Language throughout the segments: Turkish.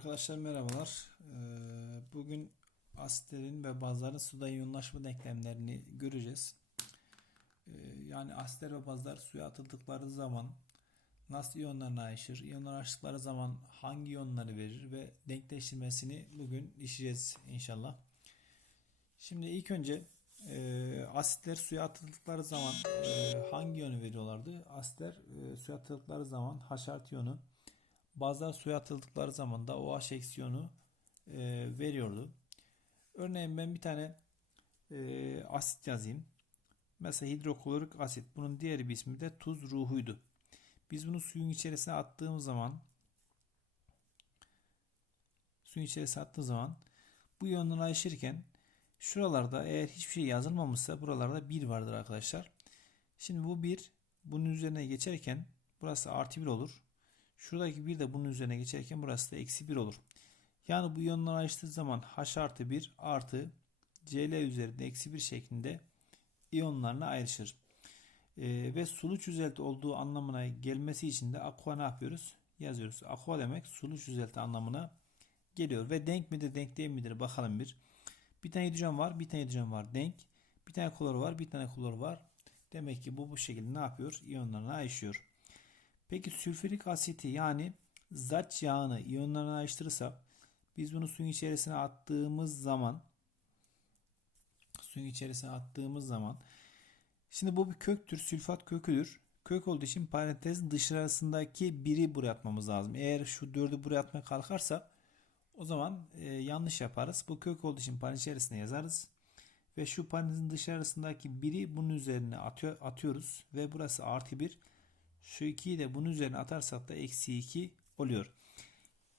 Arkadaşlar merhabalar. Ee, Bugün asitlerin ve bazıların suda iyonlaşma denklemlerini göreceğiz. Ee, Yani asitler ve bazılar suya atıldıkları zaman nasıl iyonlarını ayrışır, iyonlar ayrıştıkları zaman hangi iyonları verir ve denkleştirmesini bugün işleyeceğiz inşallah. Şimdi ilk önce e, asitler suya atıldıkları zaman e, hangi iyonu veriyorlardı? Asitler e, suya atıldıkları zaman H artı iyonu Bazılar suya atıldıkları zaman da OH eksiyonu e, veriyordu. Örneğin ben bir tane e, asit yazayım. Mesela hidroklorik asit. Bunun diğer bir ismi de tuz ruhuydu. Biz bunu suyun içerisine attığımız zaman suyun içerisine attığımız zaman bu iyonlar ayrışırken şuralarda eğer hiçbir şey yazılmamışsa buralarda 1 vardır arkadaşlar. Şimdi bu 1 bunun üzerine geçerken burası artı 1 olur. Şuradaki 1 de bunun üzerine geçerken burası da eksi 1 olur. Yani bu iyonlar ayrıştığı zaman H artı 1 artı Cl üzerinde eksi 1 şeklinde iyonlarına ayrışır. Ee, ve sulu çözelti olduğu anlamına gelmesi için de aqua ne yapıyoruz? Yazıyoruz. Aqua demek sulu çözelti anlamına geliyor. Ve denk midir denk değil midir bakalım bir. Bir tane hidrojen var bir tane hidrojen var denk. Bir tane klor var bir tane klor var. Demek ki bu bu şekilde ne yapıyor? İyonlarına ayrışıyor. Peki sülfürik asiti yani zaç yağını iyonlarına ayrıştırırsak biz bunu suyun içerisine attığımız zaman suyun içerisine attığımız zaman şimdi bu bir köktür. Sülfat köküdür. Kök olduğu için parantezin dışarısındaki biri buraya atmamız lazım. Eğer şu dördü buraya atmaya kalkarsa o zaman e, yanlış yaparız. Bu kök olduğu için parantez içerisine yazarız. Ve şu parantezin dışarısındaki biri bunun üzerine atıyor, atıyoruz. Ve burası artı bir. Şu 2'yi de bunun üzerine atarsak da eksi 2 oluyor.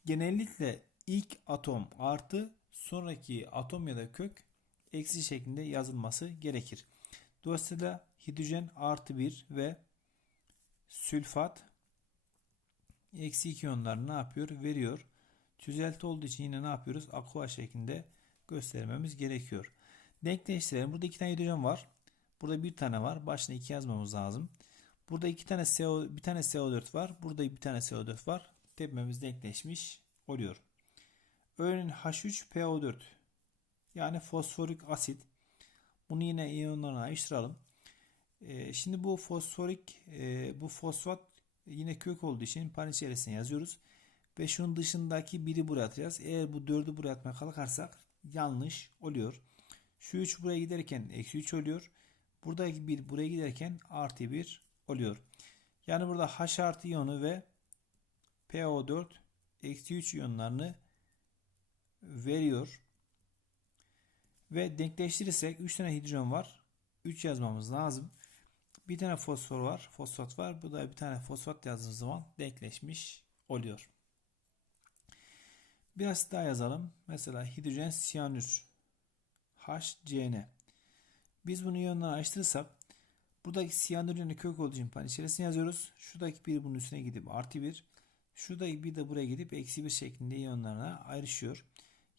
Genellikle ilk atom artı sonraki atom ya da kök eksi şeklinde yazılması gerekir. Dolayısıyla hidrojen artı 1 ve sülfat eksi 2 iyonları ne yapıyor? Veriyor. Çözelti olduğu için yine ne yapıyoruz? Aqua şeklinde göstermemiz gerekiyor. Denkleştirelim. Burada iki tane hidrojen var. Burada bir tane var. Başına 2 yazmamız lazım. Burada iki tane CO, bir tane CO4 var. Burada bir tane CO4 var. Tepmemiz denkleşmiş oluyor. Örneğin H3PO4 yani fosforik asit. Bunu yine iyonlarına ayrıştıralım. Ee, şimdi bu fosforik e, bu fosfat yine kök olduğu için parantez içerisine yazıyoruz. Ve şunun dışındaki biri buraya atacağız. Eğer bu dördü buraya atmaya kalkarsak yanlış oluyor. Şu 3 buraya giderken eksi 3 oluyor. Buradaki 1 buraya giderken artı 1 oluyor. Yani burada H artı iyonu ve PO4 eksi 3 iyonlarını veriyor. Ve denkleştirirsek 3 tane hidrojen var. 3 yazmamız lazım. Bir tane fosfor var. Fosfat var. Bu da bir tane fosfat yazdığımız zaman denkleşmiş oluyor. Biraz daha yazalım. Mesela hidrojen siyanür HCN. Biz bunu iyonlara açtırırsak buradaki siyanürlerin kök olduğu için pan içerisine yazıyoruz. Şuradaki bir bunun üstüne gidip artı bir. Şuradaki bir de buraya gidip eksi bir şeklinde iyonlarına ayrışıyor.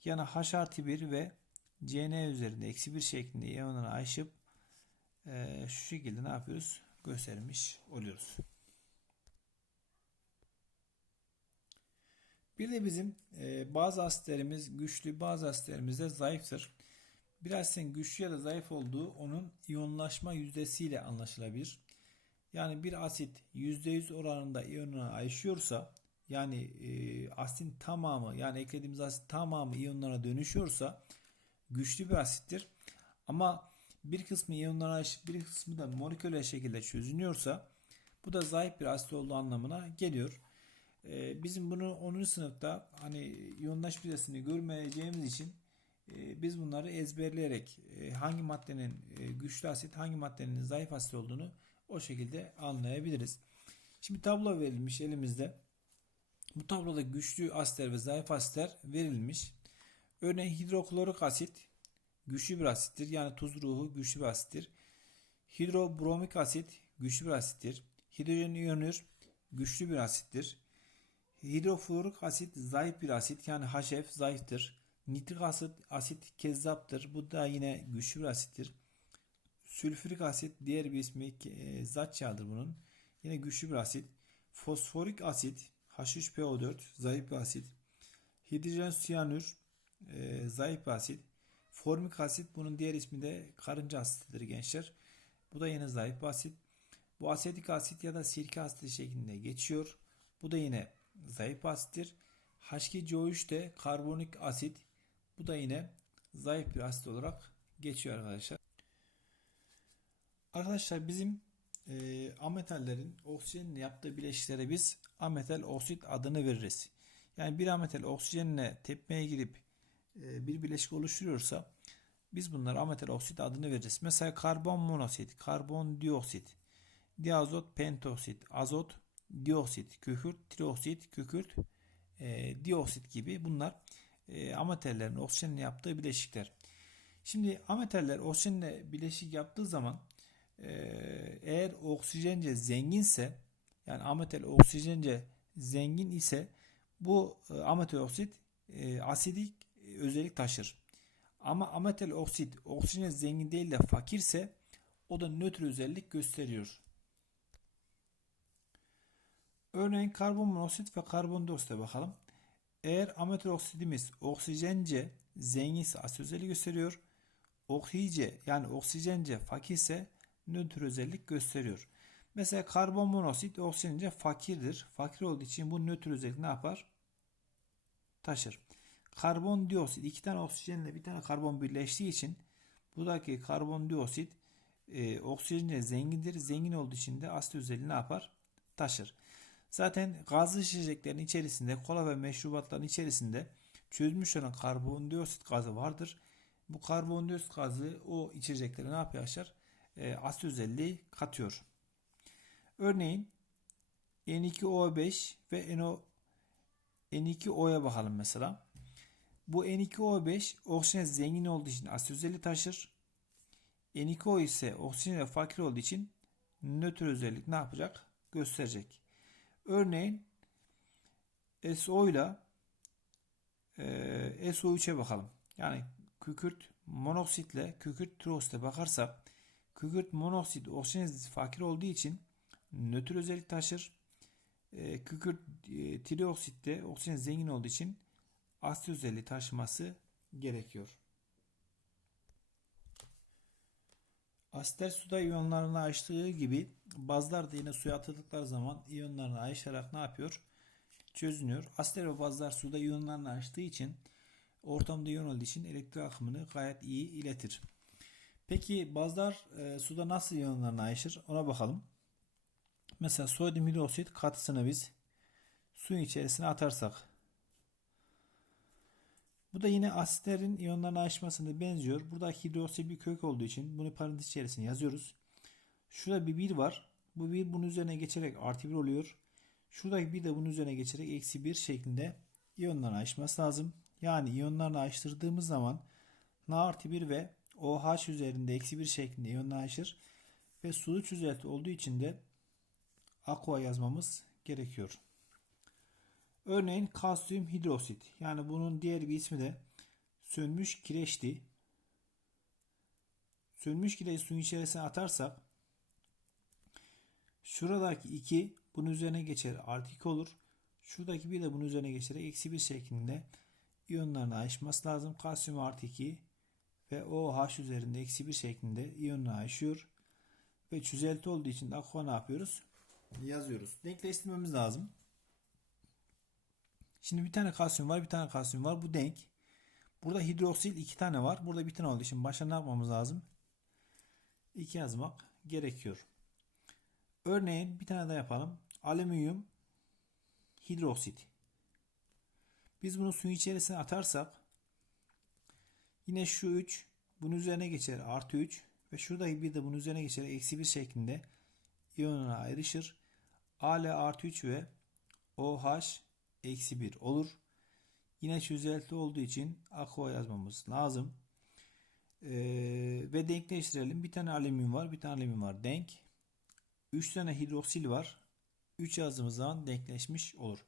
Yani H artı 1 ve Cn üzerinde eksi bir şeklinde iyonlarına ayrışıp e, şu şekilde ne yapıyoruz? Göstermiş oluyoruz. Bir de bizim e, bazı asitlerimiz güçlü, bazı asitlerimiz de zayıftır. Bir asitin güçlü ya da zayıf olduğu onun iyonlaşma yüzdesiyle anlaşılabilir. Yani bir asit %100 oranında iyonuna ayrışıyorsa yani e, asitin tamamı yani eklediğimiz asit tamamı iyonlara dönüşüyorsa güçlü bir asittir. Ama bir kısmı iyonlara ayrışıp bir kısmı da moleküler şekilde çözünüyorsa bu da zayıf bir asit olduğu anlamına geliyor. E, bizim bunu 10. sınıfta hani iyonlaşma yüzdesini görmeyeceğimiz için biz bunları ezberleyerek e, hangi maddenin e, güçlü asit, hangi maddenin zayıf asit olduğunu o şekilde anlayabiliriz. Şimdi tablo verilmiş elimizde. Bu tabloda güçlü asitler ve zayıf asitler verilmiş. Örneğin hidroklorik asit güçlü bir asittir. Yani tuz ruhu güçlü bir asittir. Hidrobromik asit güçlü bir asittir. Hidrojen iyonür güçlü bir asittir. Hidrofluorik asit zayıf bir asit yani HF zayıftır. Nitrik asit, asit kezzaptır. Bu da yine güçlü bir asittir. Sülfürik asit diğer bir ismi e, zat yağıdır bunun. Yine güçlü bir asit. Fosforik asit H3PO4 zayıf bir asit. hidrojen siyanür, e, zayıf bir asit. Formik asit bunun diğer ismi de karınca asitidir gençler. Bu da yine zayıf bir asit. Bu asetik asit ya da sirke asiti şeklinde geçiyor. Bu da yine zayıf asittir. H2CO3 de karbonik asit. Bu da yine zayıf bir asit olarak geçiyor arkadaşlar. Arkadaşlar bizim e, ametallerin oksijenle yaptığı bileşiklere biz ametal oksit adını veririz. Yani bir ametal oksijenle tepmeye girip e, bir bileşik oluşturuyorsa biz bunlara ametal oksit adını veririz. Mesela karbon monoksit, karbon dioksit, diazot pentoksit, azot dioksit, kükürt trioksit, kükürt e, dioksit gibi bunlar e, oksijenle yaptığı bileşikler. Şimdi ametaller oksijenle bileşik yaptığı zaman e, eğer oksijence zenginse yani ametal oksijence zengin ise bu e, oksit e, asidik özellik taşır. Ama ametal oksit oksijene zengin değil de fakirse o da nötr özellik gösteriyor. Örneğin karbon monoksit ve karbondioksite bakalım. Eğer ametal oksidimiz oksijence zenginse asit özellik gösteriyor. Oksijen yani oksijence fakirse nötr özellik gösteriyor. Mesela karbon monoksit oksijence fakirdir. Fakir olduğu için bu nötr özellik ne yapar? Taşır. Karbondioksit iki tane oksijenle bir tane karbon birleştiği için buradaki karbondioksit e, oksijenle zengindir. Zengin olduğu için de asit özelliği ne yapar? Taşır. Zaten gazlı içeceklerin içerisinde kola ve meşrubatların içerisinde çözmüş olan karbondioksit gazı vardır. Bu karbondioksit gazı o içeceklere ne yapıyor arkadaşlar? E, asit özelliği katıyor. Örneğin N2O5 ve NO N2O'ya bakalım mesela. Bu N2O5 oksijen zengin olduğu için asit özelliği taşır. N2O ise oksijene fakir olduğu için nötr özellik ne yapacak? Gösterecek. Örneğin SO ile e, SO3'e bakalım. Yani kükürt monoksitle kükürt trioksit bakarsak kükürt monoksit oksijen fakir olduğu için nötr özellik taşır. E, kükürt e, trioksit de oksijen zengin olduğu için asit özelliği taşıması gerekiyor. Asitler suda iyonlarını açtığı gibi bazlar da yine suya atıldıkları zaman iyonlarını aşarak ne yapıyor? Çözünüyor. Asitler ve bazlar suda iyonlarını açtığı için ortamda iyon olduğu için elektrik akımını gayet iyi iletir. Peki bazlar e, suda nasıl iyonlarını ayrışır? Ona bakalım. Mesela sodyum hidroksit katısını biz suyun içerisine atarsak bu da yine asitlerin iyonlarına ayrışmasına benziyor. Burada hidroksit bir kök olduğu için bunu parantez içerisine yazıyoruz. Şurada bir 1 var. Bu 1 bunun üzerine geçerek artı 1 oluyor. Şuradaki 1 de bunun üzerine geçerek eksi 1 şeklinde iyonlarına ayrışması lazım. Yani iyonlarını ayrıştırdığımız zaman Na artı 1 ve OH üzerinde eksi 1 şeklinde iyonlar ayrışır. Ve sulu çözelti olduğu için de aqua yazmamız gerekiyor. Örneğin kalsiyum hidroksit. Yani bunun diğer bir ismi de sönmüş kireçti. Sönmüş kireç suyun içerisine atarsak şuradaki 2 bunun üzerine geçer artı 2 olur. Şuradaki 1 de bunun üzerine geçerek eksi 1 şeklinde iyonların ayrışması lazım. Kalsiyum artı 2 ve OH üzerinde eksi 1 şeklinde iyonlar ayrışıyor. Ve çözelti olduğu için de ne yapıyoruz? Yazıyoruz. Denkleştirmemiz lazım. Şimdi bir tane kalsiyum var, bir tane kalsiyum var. Bu denk. Burada hidroksil iki tane var. Burada bir tane olduğu için başa ne yapmamız lazım? 2 yazmak gerekiyor. Örneğin bir tane daha yapalım. Alüminyum hidroksit. Biz bunu suyun içerisine atarsak yine şu 3 bunun üzerine geçer artı 3 ve şuradaki bir de bunun üzerine geçer eksi 1 şeklinde iyonuna ayrışır. Al artı 3 ve OH eksi 1 olur. Yine çözelti olduğu için aqua yazmamız lazım. Ee, ve denkleştirelim. Bir tane alüminyum var. Bir tane alüminyum var. Denk. 3 tane hidroksil var. 3 yazdığımız zaman denkleşmiş olur.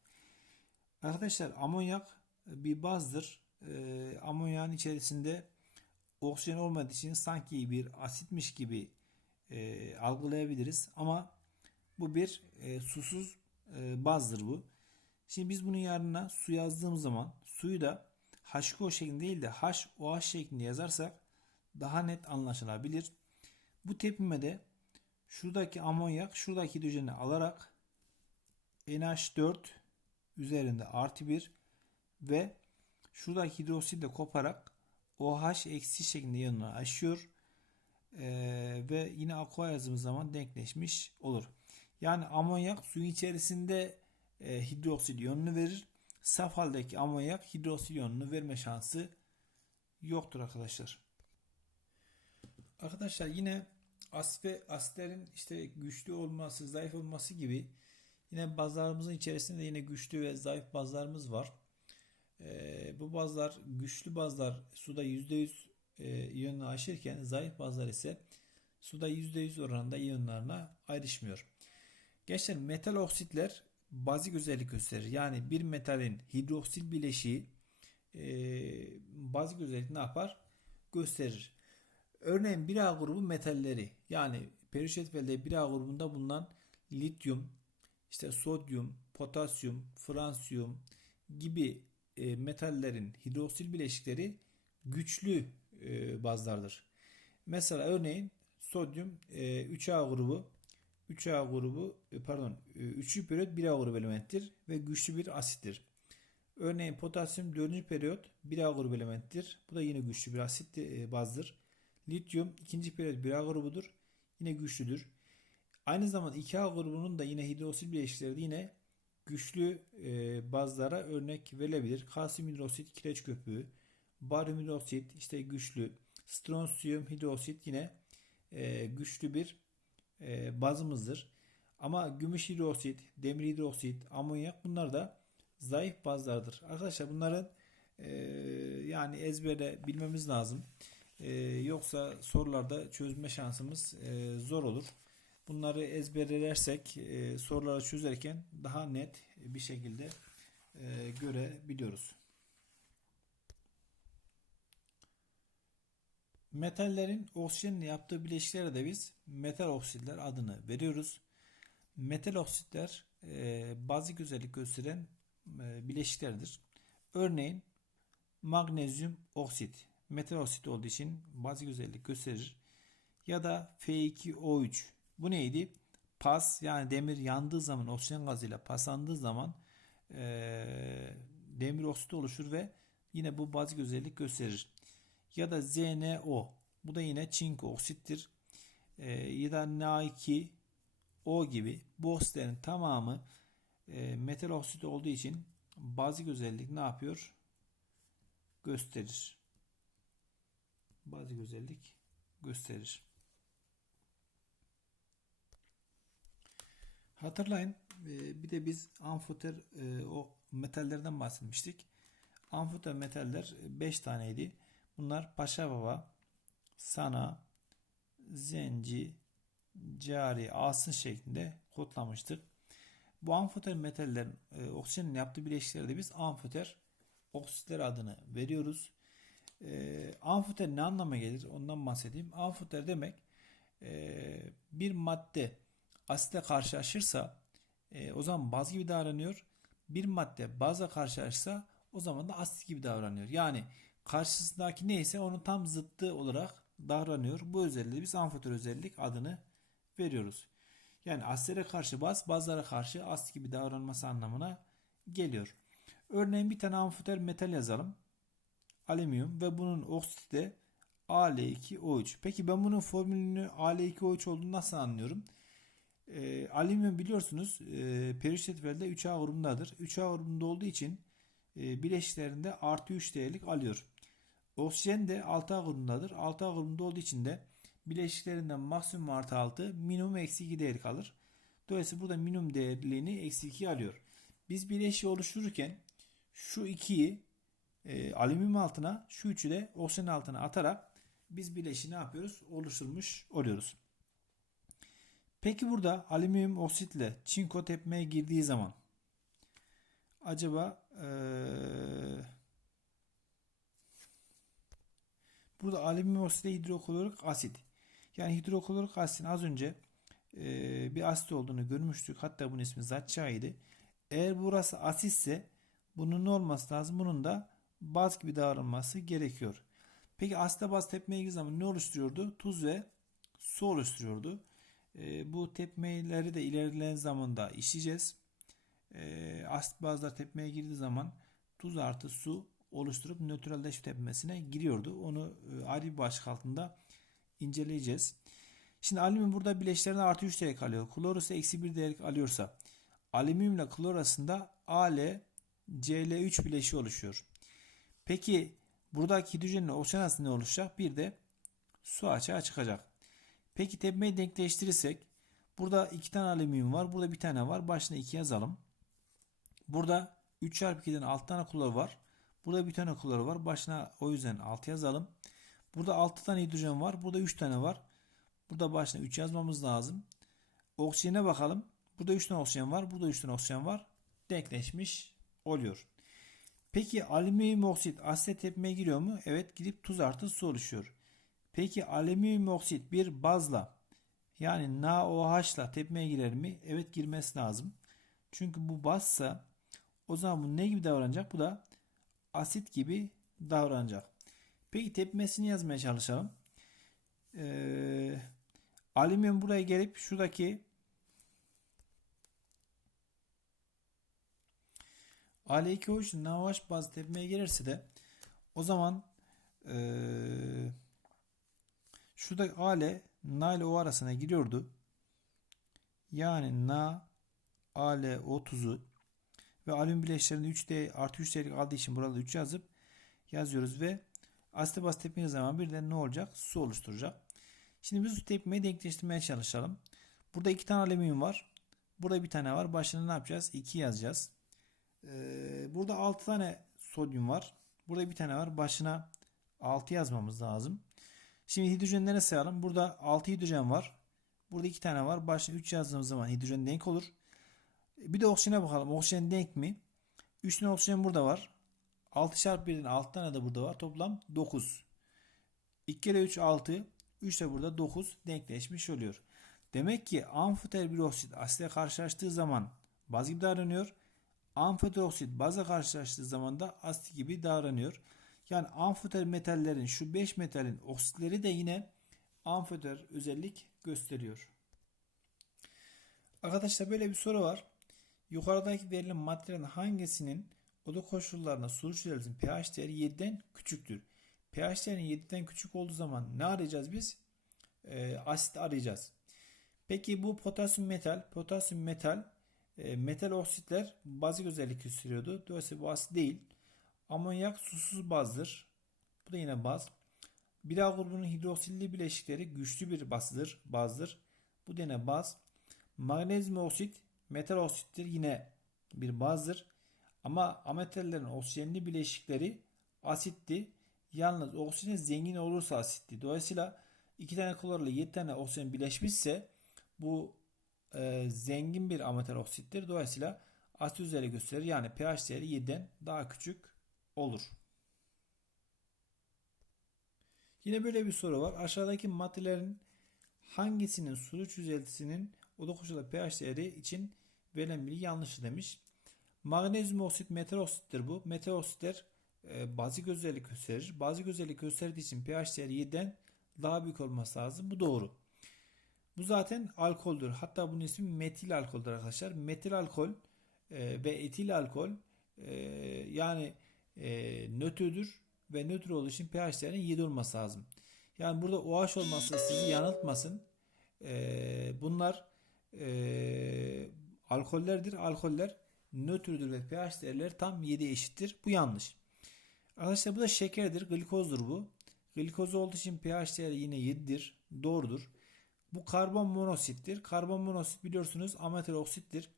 Arkadaşlar amonyak bir bazdır. Ee, amonyağın içerisinde oksijen olmadığı için sanki bir asitmiş gibi e, algılayabiliriz. Ama bu bir e, susuz e, bazdır bu. Şimdi biz bunun yanına su yazdığımız zaman suyu da H2O şeklinde değil de HOH şeklinde yazarsak daha net anlaşılabilir. Bu tepkimede şuradaki amonyak şuradaki hidrojeni alarak NH4 üzerinde artı 1 ve şuradaki hidroksili de koparak OH eksi şeklinde yanına aşıyor. Ee, ve yine aqua yazdığımız zaman denkleşmiş olur. Yani amonyak suyun içerisinde e, hidroksil iyonunu verir. Saf haldeki amonyak hidroksil iyonunu verme şansı yoktur arkadaşlar. Arkadaşlar yine asit ve işte güçlü olması, zayıf olması gibi yine bazlarımızın içerisinde yine güçlü ve zayıf bazlarımız var. Ee, bu bazlar güçlü bazlar suda %100 e, iyonunu aşırırken zayıf bazlar ise suda %100 oranında iyonlarına ayrışmıyor. Gençler metal oksitler bazik özellik gösterir. Yani bir metalin hidroksil bileşiği e, bazik özellik ne yapar? Gösterir. Örneğin 1A grubu metalleri yani periyodik cetvelde 1A grubunda bulunan lityum, işte sodyum, potasyum, fransiyum gibi e, metallerin hidroksil bileşikleri güçlü e, bazlardır. Mesela örneğin sodyum e, 3A grubu 3A grubu e, pardon 3. periyot 1A grubu elementtir ve güçlü bir asittir. Örneğin potasyum 4. periyot 1A grubu elementtir. Bu da yine güçlü bir asit e, bazdır. Lityum 2. periyot 1A grubudur. Yine güçlüdür. Aynı zamanda 2A grubunun da yine hidroksil bileşikleri de yine güçlü e, bazlara örnek verilebilir. Kalsiyum hidroksit kireç köpüğü, baryum hidroksit işte güçlü, stronsiyum hidroksit yine e, güçlü bir e, bazımızdır. Ama gümüş hidroksit, demir hidroksit, amonyak bunlar da zayıf bazlardır. Arkadaşlar bunların e, yani ezbere bilmemiz lazım. E, yoksa sorularda çözme şansımız e, zor olur. Bunları ezberlersek e, soruları çözerken daha net bir şekilde e, görebiliyoruz. Metallerin oksijenle yaptığı bileşiklere de biz metal oksitler adını veriyoruz. Metal oksitler e, bazik özellik gösteren e, bileşiklerdir. Örneğin magnezyum oksit metal oksit olduğu için bazik özellik gösterir. Ya da F2O3 bu neydi? Pas yani demir yandığı zaman oksijen gazıyla paslandığı zaman e, demir oksit oluşur ve yine bu bazik özellik gösterir. Ya da ZNO bu da yine çinko oksittir. E, da Na2 O gibi bu oksitlerin tamamı e, metal oksit olduğu için bazik özellik ne yapıyor? Gösterir. Bazik özellik gösterir. Hatırlayın e, bir de biz amfoter e, o metallerden bahsetmiştik. Amfoter metaller 5 taneydi. Bunlar Paşa Baba, Sana, Zenci, Cari, Asın şeklinde kodlamıştık. Bu amfoter metallerin e, oksijenin yaptığı bileşiklere biz amfoter oksitler adını veriyoruz. E, amfoter ne anlama gelir ondan bahsedeyim. Amfoter demek e, bir madde asite karşılaşırsa e, o zaman baz gibi davranıyor. Bir madde baza karşılaşırsa o zaman da asit gibi davranıyor. Yani karşısındaki neyse onun tam zıttı olarak davranıyor. Bu özelliği biz amfoter özellik adını veriyoruz. Yani asitlere karşı baz, bazlara karşı asit gibi davranması anlamına geliyor. Örneğin bir tane amfoter metal yazalım. Alüminyum ve bunun oksiti de Al2O3. Peki ben bunun formülünü Al2O3 olduğunu nasıl anlıyorum? E, alüminyum biliyorsunuz e, periyodik cetvelde 3A grubundadır. 3A grubunda olduğu için e, bileşiklerinde artı 3 değerlik alıyor. Oksijen de 6A grubundadır. 6A grubunda olduğu için de bileşiklerinden maksimum artı 6 minimum eksi 2 değerlik alır. Dolayısıyla burada minimum değerliğini eksi 2 alıyor. Biz bileşiği oluştururken şu 2'yi e, alüminyum altına şu 3'ü de oksijen altına atarak biz bileşiği ne yapıyoruz? Oluşturmuş oluyoruz. Peki burada alüminyum oksitle çinko tepmeye girdiği zaman acaba ee, burada alüminyum oksitle hidroklorik asit yani hidroklorik asitin az önce e, bir asit olduğunu görmüştük. Hatta bunun ismi Zatça'ydı. Eğer burası asitse bunun ne olması lazım? Bunun da baz gibi davranması gerekiyor. Peki asite baz tepmeye girdiği zaman ne oluşturuyordu? Tuz ve su oluşturuyordu. E, bu tepmeleri de ilerleyen zamanda işleyeceğiz. E, asit bazlar tepmeye girdiği zaman tuz artı su oluşturup nötralleşme tepmesine giriyordu. Onu e, ayrı bir başlık altında inceleyeceğiz. Şimdi alüminyum burada bileşiklerinde artı 3 değerlik alıyor. Klor ise eksi 1 değerlik alıyorsa alüminyum ile klor arasında Al Cl3 bileşiği oluşuyor. Peki buradaki hidrojenle oksijen arasında ne oluşacak? Bir de su açığa çıkacak. Peki tepmeyi denkleştirirsek burada iki tane alüminyum var. Burada bir tane var. Başına 2 yazalım. Burada 3 çarpı 2'den 6 tane klor var. Burada bir tane klor var. Başına o yüzden 6 yazalım. Burada 6 tane hidrojen var. Burada 3 tane var. Burada başına 3 yazmamız lazım. Oksijene bakalım. Burada 3 tane oksijen var. Burada 3 tane oksijen var. Denkleşmiş oluyor. Peki alüminyum oksit asit tepmeye giriyor mu? Evet gidip tuz artı su oluşuyor. Peki alüminyum oksit bir bazla yani NaOH ile tepmeye girer mi? Evet girmesi lazım. Çünkü bu bazsa o zaman bu ne gibi davranacak? Bu da asit gibi davranacak. Peki tepmesini yazmaya çalışalım. Ee, alüminyum buraya gelip şuradaki Al2O3 NaOH bazı tepmeye gelirse de o zaman ee, şurada Ale Na ile O arasına giriyordu. Yani Na Ale O30'u ve alüminyum bileşiklerinde 3D artı 3 değerlik aldığı için burada 3 yazıp yazıyoruz ve asite baz tepmeye zaman birden ne olacak? Su oluşturacak. Şimdi biz su tepmeyi denkleştirmeye çalışalım. Burada iki tane alüminyum var. Burada bir tane var. Başına ne yapacağız? 2 yazacağız. Ee, burada 6 tane sodyum var. Burada bir tane var. Başına 6 yazmamız lazım. Şimdi hidrojenlere sayalım. Burada 6 hidrojen var. Burada 2 tane var. Başına 3 yazdığımız zaman hidrojen denk olur. Bir de oksijene bakalım. Oksijen denk mi? 3 tane oksijen burada var. 6 çarpı 1'den 6 tane de burada var. Toplam 9. 2 kere 3 6. 3 de burada 9 denkleşmiş oluyor. Demek ki amfoter bir oksit asitle karşılaştığı zaman baz gibi davranıyor. Amfoter oksit bazla karşılaştığı zaman da asit gibi davranıyor. Yani amfoter metallerin şu 5 metalin oksitleri de yine amfoter özellik gösteriyor. Arkadaşlar böyle bir soru var. Yukarıdaki verilen maddelerin hangisinin oda koşullarına sonuç verilsin pH değeri 7'den küçüktür? pH değerinin 7'den küçük olduğu zaman ne arayacağız biz? Ee, asit arayacağız. Peki bu potasyum metal, potasyum metal, e, metal oksitler bazik özellik gösteriyordu. Dolayısıyla bu asit değil. Amonyak susuz bazdır. Bu da yine baz. Bira grubunun hidroksilli bileşikleri güçlü bir bazdır. bazdır. Bu da yine baz. Magnezyum oksit metal oksittir yine bir bazdır. Ama ametallerin oksijenli bileşikleri asitti. Yalnız oksijen zengin olursa asitti. Dolayısıyla iki tane klorla 7 tane oksijen bileşmişse bu e, zengin bir ametal oksittir. Dolayısıyla asit özelliği gösterir. Yani pH değeri 7'den daha küçük olur. Yine böyle bir soru var. Aşağıdaki maddelerin hangisinin suluç yüzeytisinin koşulu pH değeri için verilen bilgi yanlış demiş. Magnezyum oksit metal bu. Metal oksitler e, bazik özellik gösterir. Bazik özellik gösterdiği için pH değeri 7'den daha büyük olması lazım. Bu doğru. Bu zaten alkoldür. Hatta bunun ismi metil alkoldür arkadaşlar. Metil alkol e, ve etil alkol e, yani e, nötrdür ve nötr olduğu için pH değerinin 7 olması lazım. Yani burada OH olması sizi yanıltmasın. E, bunlar e, alkollerdir. Alkoller nötrdür ve pH değerleri tam 7 eşittir. Bu yanlış. Arkadaşlar bu da şekerdir. Glikozdur bu. Glikoz olduğu için pH değeri yine 7'dir. Doğrudur. Bu karbon monosittir. Karbon monosit biliyorsunuz ametal oksittir.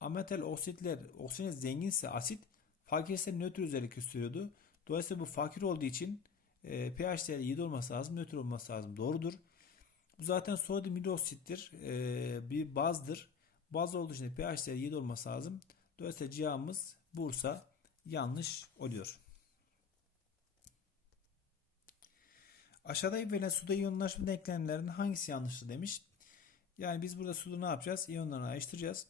Ametal oksitler oksijen zenginse asit, fakirse nötr özellik gösteriyordu. Dolayısıyla bu fakir olduğu için e, pH değeri 7 olması lazım, nötr olması lazım. Doğrudur. Zaten sodyum hidroksittir. E, bir bazdır. Baz olduğu için pH değeri 7 olması lazım. Dolayısıyla cevabımız Bursa yanlış oluyor. Aşağıda verilen suda iyonlaşma denklemlerinin hangisi yanlıştır demiş. Yani biz burada suda ne yapacağız? İyonlarını ayrıştıracağız.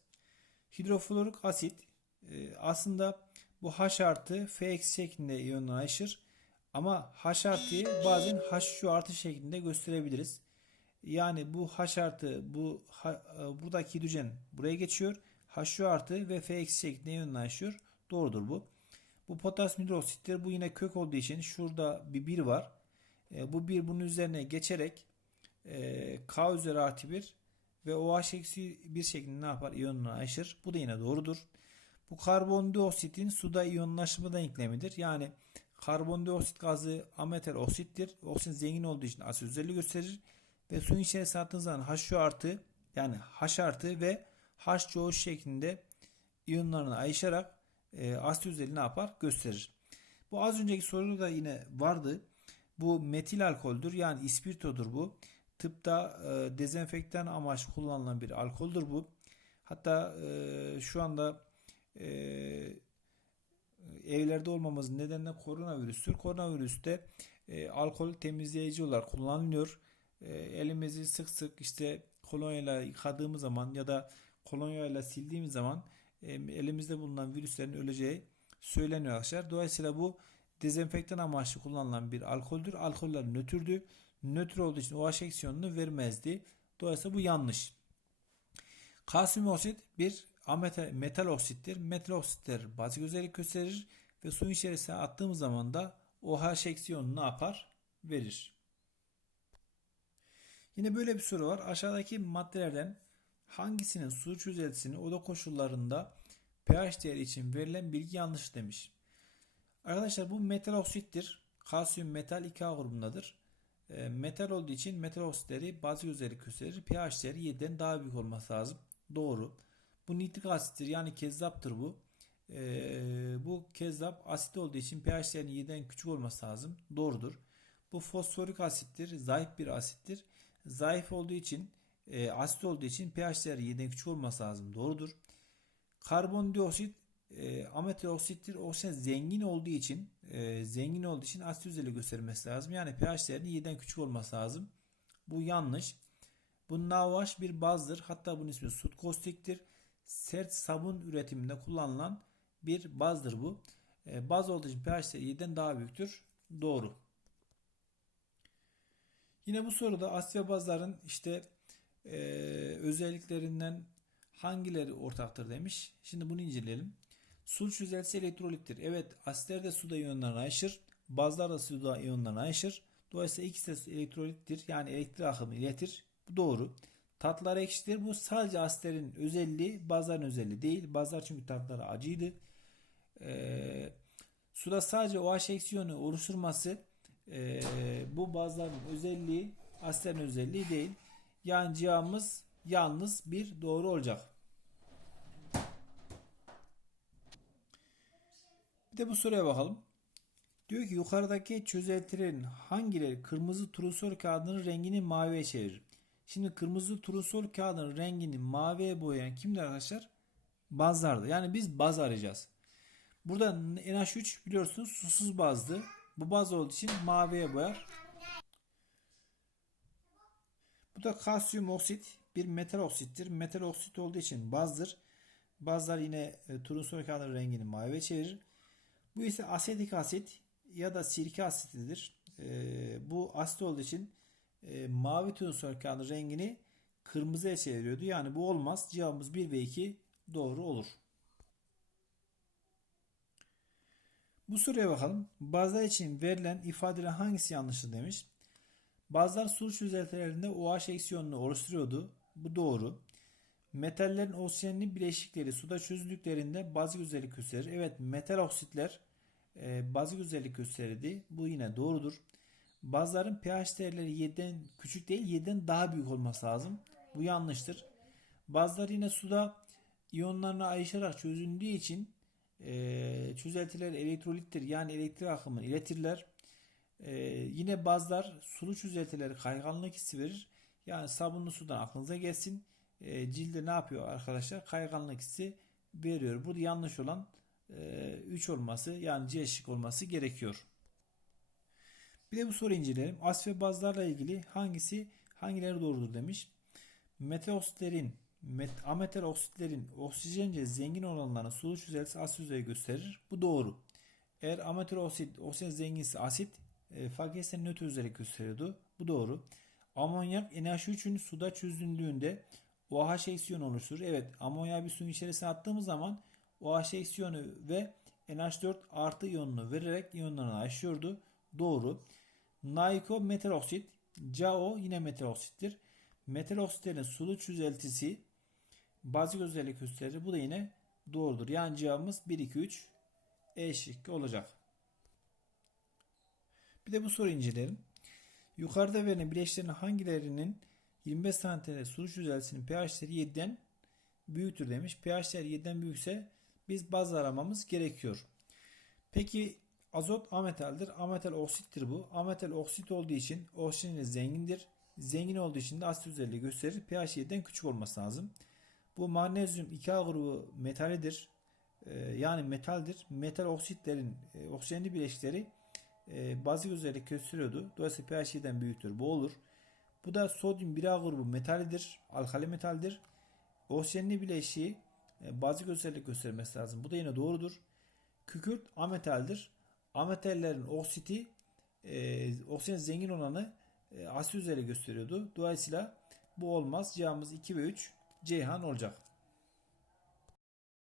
Hidrofluorik asit e, aslında bu H artı F eksi şeklinde iyonlar ayrışır. Ama H artıyı bazen H şu artı şeklinde gösterebiliriz. Yani bu H artı bu H- e, buradaki hidrojen buraya geçiyor. H şu artı ve F eksi şeklinde iyonlaşıyor. Doğrudur bu. Bu potasyum hidroksittir. Bu yine kök olduğu için şurada bir 1 var. E, bu 1 bunun üzerine geçerek e, K üzeri artı 1 ve OH eksi 1 şeklinde ne yapar? İyonuna ayrışır. Bu da yine doğrudur. Bu karbondioksitin suda iyonlaşma denklemidir. Yani karbondioksit gazı ametal oksittir. Oksijen zengin olduğu için asit özelliği gösterir. Ve suyun içerisine attığınız zaman H artı yani H artı ve HCO şeklinde iyonlarını ayrışarak e, asit özelliği ne yapar? Gösterir. Bu az önceki soruda da yine vardı. Bu metil alkoldür yani ispirtodur bu. Tıpta e, dezenfektan amaçlı kullanılan bir alkoldür bu. Hatta e, şu anda e, evlerde olmamızın nedeni koronavirüstür. Koronavirüste e, alkol temizleyici olarak kullanılıyor. E, elimizi sık sık işte kolonyayla yıkadığımız zaman ya da kolonyayla sildiğimiz zaman e, elimizde bulunan virüslerin öleceği söyleniyor arkadaşlar. Dolayısıyla bu dezenfektan amaçlı kullanılan bir alkoldür. Alkoller nötrdü. Nötr olduğu için OH eksiyonunu vermezdi. Dolayısıyla bu yanlış. Kalsiyum oksit bir ametal metal oksittir. Metal oksitler bazik özellik gösterir ve suyun içerisine attığımız zaman da OH eksiyonunu ne yapar? Verir. Yine böyle bir soru var. Aşağıdaki maddelerden hangisinin su çözeltisini oda koşullarında pH değeri için verilen bilgi yanlış demiş. Arkadaşlar bu metal oksittir. Kalsiyum metal 2A grubundadır. E, metal olduğu için metal oksitleri bazik özellik gösterir. pH değeri 7'den daha büyük olması lazım. Doğru. Bu nitrik asittir yani kezzaptır bu. E, bu kezzap asit olduğu için pH değerinin 7'den küçük olması lazım. Doğrudur. Bu fosforik asittir. Zayıf bir asittir. Zayıf olduğu için e, asit olduğu için pH değeri 7'den küçük olması lazım. Doğrudur. Karbondioksit e, ametal oksittir. Oksijen zengin olduğu için e, zengin olduğu için asit özelliği göstermesi lazım. Yani pH değerinin 7'den küçük olması lazım. Bu yanlış. Bu NaOH bir bazdır. Hatta bunun ismi sut kostiktir. Sert sabun üretiminde kullanılan bir bazdır bu. E, baz olduğu için pH değeri 7'den daha büyüktür. Doğru. Yine bu soruda ve bazların işte e, özelliklerinden hangileri ortaktır demiş. Şimdi bunu inceleyelim. Su çözeltisi elektrolittir. Evet asitler de suda iyonlarına ayrışır. Bazlar da suda iyonlarına ayrışır. Dolayısıyla ikisi de elektrolittir. Yani elektrik akımı iletir. Bu doğru. Tatlar ekşidir. Bu sadece asitlerin özelliği, bazların özelliği değil. Bazlar çünkü tatları acıydı. Ee, suda sadece OH eksiyonu oluşturması e, bu bazların özelliği, asitlerin özelliği değil. Yani cevabımız yalnız bir doğru olacak. Bir de bu soruya bakalım. Diyor ki yukarıdaki çözeltilerin hangileri kırmızı turnusol kağıdının rengini maviye çevirir? Şimdi kırmızı turnusol kağıdının rengini maviye boyayan kimdir arkadaşlar? Bazlardı. Yani biz baz arayacağız. Burada NH3 biliyorsunuz susuz bazdı. Bu baz olduğu için maviye boyar. Bu da kalsiyum oksit bir metal oksittir. Metal oksit olduğu için bazdır. Bazlar yine e, turnusol kağıdının rengini maviye çevirir. Bu ise asetik asit ya da sirke asitidir. E, bu asit olduğu için e, mavi turnusol kağıdının rengini kırmızıya çeviriyordu. Yani bu olmaz. Cevabımız 1 ve 2 doğru olur. Bu soruya bakalım. Bazılar için verilen ifadelerin hangisi yanlıştır demiş. Bazılar su çözeltilerinde OH eksiyonunu oluşturuyordu. Bu doğru. Metallerin oksijenli bileşikleri suda çözüldüklerinde bazik özellik gösterir. Evet metal oksitler e, bazik özellik gösterirdi. Bu yine doğrudur. Bazıların pH değerleri 7'den küçük değil 7'den daha büyük olması lazım. Bu yanlıştır. Bazıları yine suda iyonlarına ayrışarak çözüldüğü için e, çözeltiler elektrolittir. Yani elektrik akımını iletirler. E, yine bazılar sulu çözeltileri kayganlık hissi verir. Yani sabunlu sudan aklınıza gelsin. E, cilde ne yapıyor arkadaşlar? Kayganlık hissi veriyor. Bu yanlış olan 3 olması yani C şık olması gerekiyor. Bir de bu soru inceleyelim. Ve bazlarla ilgili hangisi hangileri doğrudur demiş. Meteositlerin met- ametal oksitlerin oksijence zengin olanlarının sulu çözeltisi asit özelliği gösterir. Bu doğru. Eğer ametal oksit oksijen zenginse asit e, fark etse nötr özellik gösteriyordu. Bu doğru. Amonyak NH3'ün suda çözündüğünde OH eksi iyonu oluşturur. Evet amonyağı bir suyun içerisine attığımız zaman OH eksi iyonu ve NH4 artı iyonunu vererek iyonlarını aşıyordu. Doğru. Naiko metal oksit. CaO yine metal oksittir. Metal oksitlerin sulu çözeltisi bazik özellik gösterir. Bu da yine doğrudur. Yani cevabımız 1, 2, 3 E şıkkı olacak. Bir de bu soruyu inceleyelim. Yukarıda verilen bileşiklerin hangilerinin 25 santimetre sulu çözeltisinin pH'leri 7'den büyüktür demiş. pH'ler 7'den büyükse biz baz aramamız gerekiyor. Peki azot ametaldir. Ametal oksittir bu. Ametal oksit olduğu için oksijeni zengindir. Zengin olduğu için de asit özelliği gösterir. pH 7'den küçük olması lazım. Bu magnezyum 2A grubu metalidir. Ee, yani metaldir. Metal oksitlerin e, oksijenli bileşikleri e, bazik özellik gösteriyordu. Dolayısıyla pH 7'den büyüktür. Bu olur. Bu da sodyum 1A grubu metalidir. Alkali metaldir. Oksijenli bileşiği e, bazik özellik göstermesi lazım. Bu da yine doğrudur. Kükürt ametaldir. Ametallerin oksiti e, oksijen zengin olanı e, asit özelliği gösteriyordu. Dolayısıyla bu olmaz. Cevabımız 2 ve 3 Ceyhan olacak.